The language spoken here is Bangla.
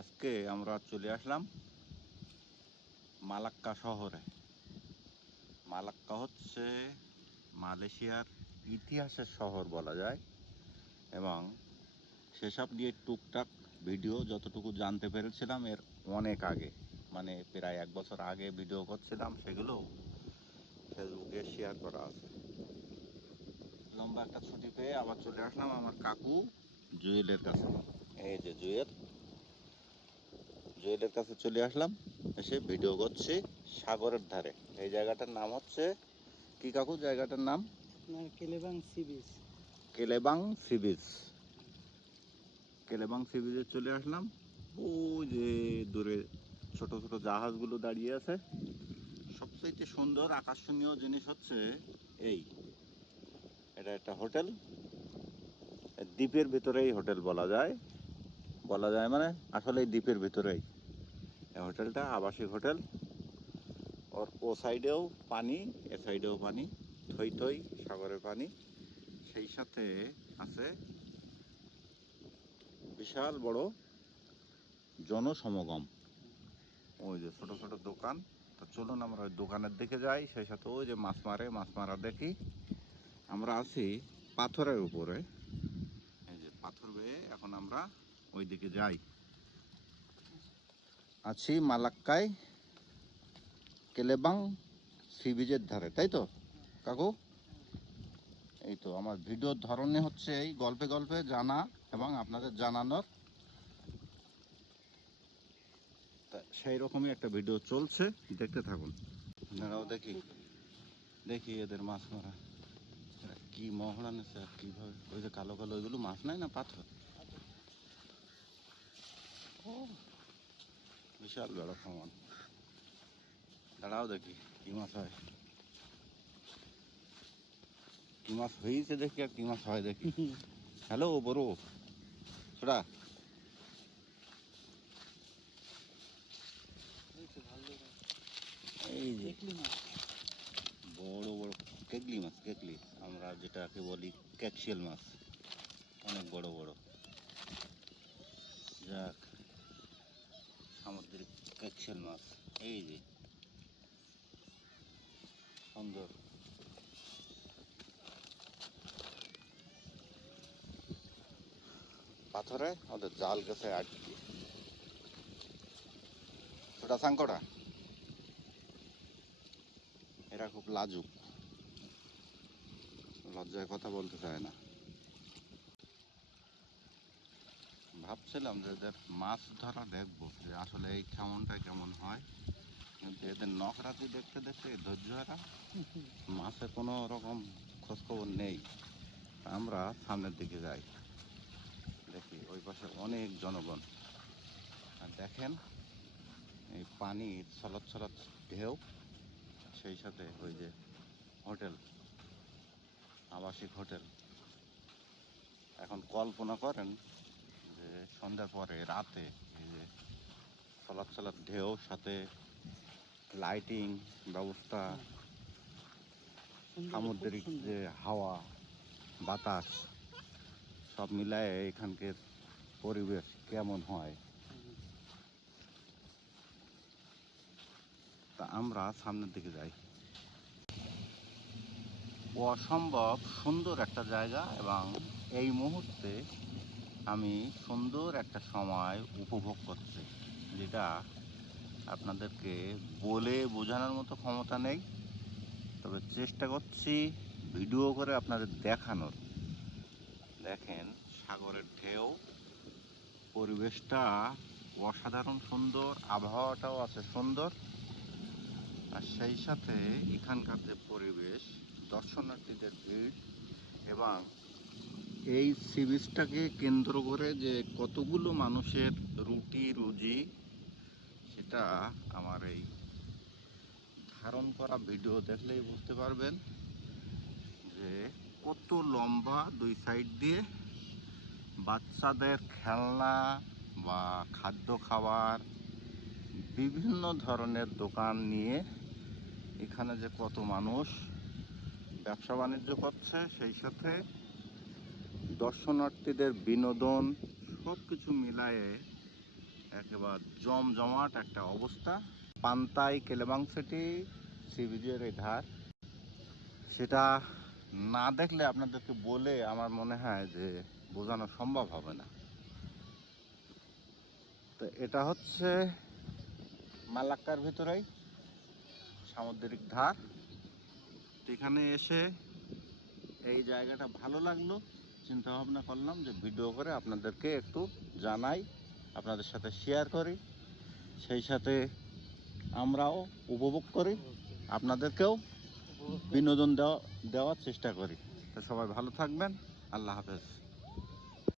আজকে আমরা চলে আসলাম মালাক্কা শহরে। মালাক্কা হচ্ছে মালয়েশিয়ার ইতিহাসের শহর বলা যায় এবং সেসব নিয়ে টুকটাক ভিডিও যতটুকু জানতে পেরেছিলাম এর অনেক আগে মানে প্রায় এক বছর আগে ভিডিও করছিলাম, সেগুলো ফেসবুকে শেয়ার করা আছে। লম্বা একটা ছুটি পেয়ে আবার চলে আসলাম আমার কাকু জুয়েলের কাছে। এই যে জুয়েল। জুয়েলের কাছে চলে আসলাম। এসে ভিডিও করছি সাগরের ধারে। এই জায়গাটার নাম হচ্ছে কি কাকু জায়গাটার নাম? Kelebang sea beach. Kelebang sea beach. Kelebang sea বিচে চলে আসলাম। ওই যে দূরে ছোট ছোট জাহাজগুলো দাঁড়িয়ে আছে। সবচেয়ে সুন্দর আকর্ষণীয় জিনিস হচ্ছে এই। এটা একটা হোটেল। দ্বীপের ভিতরেই হোটেল বলা যায়। বলা যায় মানে আসলে এই দ্বীপের ভিতরেই। হোটেলটা আবাসিক হোটেল। ওর ও সাইডেও পানি, এ সাইডেও পানি, থই থই সাগরের পানি। সেই সাথে আছে বিশাল বড় জনসমাগম। ওই যে ছোট ছোট দোকান। তো চলুন আমরা ওই দোকানের দিকে যাই। সেই সাথে ওই যে মাছ মারে, মাছ মারা দেখি। আমরা আছি পাথরের উপরে। এই যে পাথর বেয়ে এখন আমরা ওই দিকে যাই। আছি মালাক্কায় কেলেবাং সি বিচের ধারে তাই তো? কাকু? এই তো আমার ভিডিওর ধরনে হচ্ছে এই গল্পে গল্পে জানা এবং আপনাদের জানানোর। সেই রকমই একটা ভিডিও চলছে দেখতে থাকুন। আপনারাও দেখি। দেখি এদের মাছ মারা। কি মহড়া নেছে আর কীভাবে? ওই যে কালো কালো ওইগুলো মাছ নাই না পাথর? ও, বিশাল বড় সমান দাঁড়াও দেখি, কি মাছ হয়? কি মাছ হয়েছে দেখি আর কি মাছ হয় দেখি। হ্যালো, বড়, ছোড়া। এই যে, বড় বড় কেকলি মাছ, কেকলি। আমরা যেটাকে বলি ক্যাকশিয়াল মাছ, অনেক বড় বড়। যাক ক্যাকশিয়াল মাছ এই যে। সুন্দর পাথরে ওদের জাল গেছে আটকে ওটা সাংকড়া এরা খুব লাজুক। লজ্জায় কথা বলতে চায় না। ভাবছিলাম যে এদের মাছ ধরা দেখব যে আসলে এই কেমনটা কেমন হয়। কিন্তু এদের নকরাতি দেখতে দেখতে এই ধৈর্য হারা মাছের কোনো রকম খোঁজখবর নেই। আমরা সামনের দিকে যাই। দেখি ওই পাশে অনেক জনগণ। আর দেখেন, এই পানির ছলত ছলত ঢেউ, সেই সাথে ওই যে হোটেল, আবাসিক হোটেল। এখন কল্পনা করেন সন্ধ্যার পরে রাতে এই যে চলার চলার ঢেউ সাথে লাইটিং ব্যবস্থা সামুদ্রিক যে হাওয়া বাতাস সব মিলায়ে এখানকার পরিবেশ কেমন হয়? তা আমরা সামনের দিকে যাই। অসম্ভব সুন্দর একটা জায়গা এবং এই মুহূর্তে আমি সুন্দর একটা সময় উপভোগ করছি, যেটা আপনাদেরকে বলে বোঝানোর মতো ক্ষমতা নেই। তবে চেষ্টা করছি ভিডিও করে আপনাদের দেখানোর। দেখেন, সাগরের ঢেউ, পরিবেশটা অসাধারণ সুন্দর, আবহাওয়াটাও আছে সুন্দর। আর সেই সাথে এখানকার যে পরিবেশ, দর্শনার্থীদের ভিড় এবং এই সি কেন্দ্র করে যে কতগুলো মানুষের রুটি, রুজি, সেটা আমার এই ধারণ করা ভিডিও দেখলেই বুঝতে পারবেন যে কত লম্বা দুই সাইড দিয়ে বাচ্চাদের খেলনা বা খাদ্য খাবার, বিভিন্ন ধরনের দোকান নিয়ে এখানে যে কত মানুষ ব্যবসা বাণিজ্য করছে, সেই সাথে দর্শনার্থীদের বিনোদন সব কিছু মিলায়ে একেবারে জমজমাট একটা অবস্থা। পান্তাই কেলেবাং সিটি, সি বিচের এই ধার। সেটা না দেখলে আপনাদেরকে বলে আমার মনে হয় যে বোঝানো সম্ভব হবে না। তো এটা হচ্ছে মালাক্কার ভিতরেই সামুদ্রিক ধার। এখানে এসে এই জায়গাটা ভালো লাগল। চিন্তা ভাবনা করলাম যে ভিডিও করে আপনাদেরকে একটু জানাই, আপনাদের সাথে শেয়ার করি। সেই সাথে আমরাও উপভোগ করি, আপনাদেরকেও বিনোদন দেওয়া, দেওয়ার চেষ্টা করি। তো সবাই ভালো থাকবেন, আল্লাহ হাফেজ।